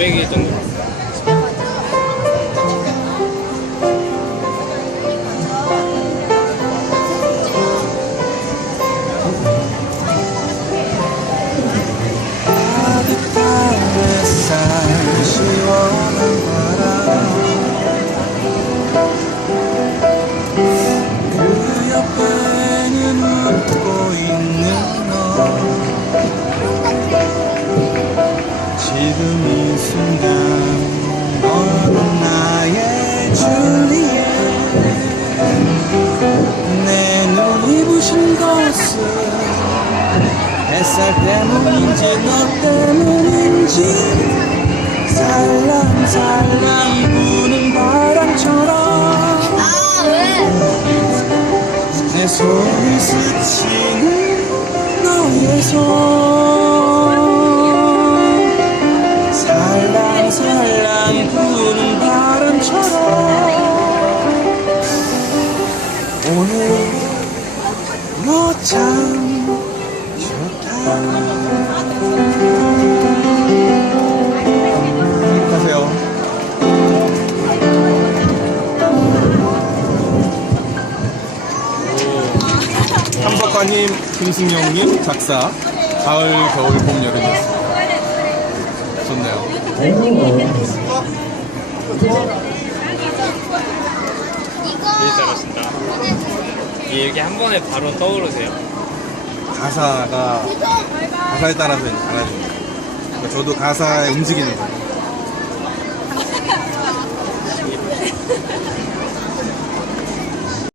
500일 정도. 그 옆에는 웃고 있는 너 지금 이 순간 너는 나의 줄리엣 내 눈이 부신 것은 햇살 때문인지 너 때문인지 살랑살랑 부는 바람처럼 아 왜? 내 손이 스치는 너의 손 부는 바람처럼 오늘 너참 좋다 행복하세요 한석관님, 김승용님 작사 가을, 겨울, 봄, 여름이었습니다. 좋네요. 되게 잘하신다. 이게 한 번에 바로 떠오르세요. 가사가 가사에 따라서 이제 달라집니다. 그러니까 저도 가사에 움직이는 거예요.